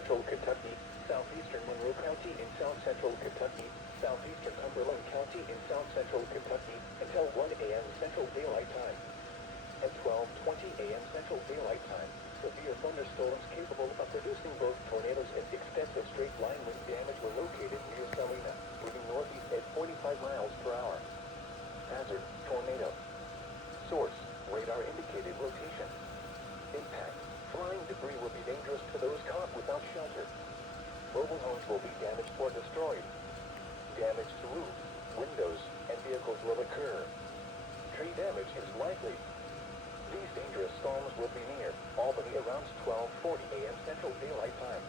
central Kentucky, southeastern Monroe County in south central Kentucky, southeastern Cumberland County in south central Kentucky, until 1 a.m. Central Daylight Time. At 12:20 a.m. Central Daylight Time, severe thunderstorms capable of producing both tornadoes and extensive straight-line wind damage were located near Salina, moving northeast at 45 miles per hour. Hazard, tornado. Source, radar indicated location. Impact, flying debris will be dangerous to those caught without shelter. Mobile homes will be damaged or destroyed. Damage to roofs, windows, and vehicles will occur. Tree damage is likely. These dangerous storms will be near Albany around 12:40 a.m. Central Daylight Time.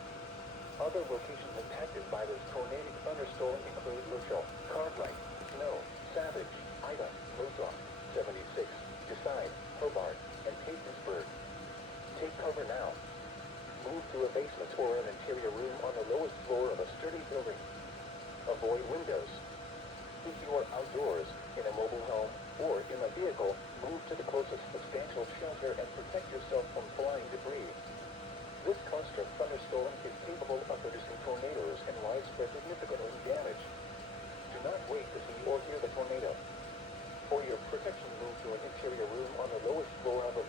Other locations impacted by this tornadic thunderstorm include Churchill, Cartwright, Snow, Savage, Ida, Moosehawk, 76, Decide, Hobart, and Patriotsburg. Take cover now. Move to a basement or an interior room on the lowest floor of a sturdy building. Avoid windows. If you are outdoors, in a mobile home, or in a vehicle, move to the closest substantial shelter and protect yourself from flying debris. This constant thunderstorm is capable of producing tornadoes and widespread significant wind damage. Do not wait to see or hear the tornado. For your protection, move to an interior room on the lowest floor of a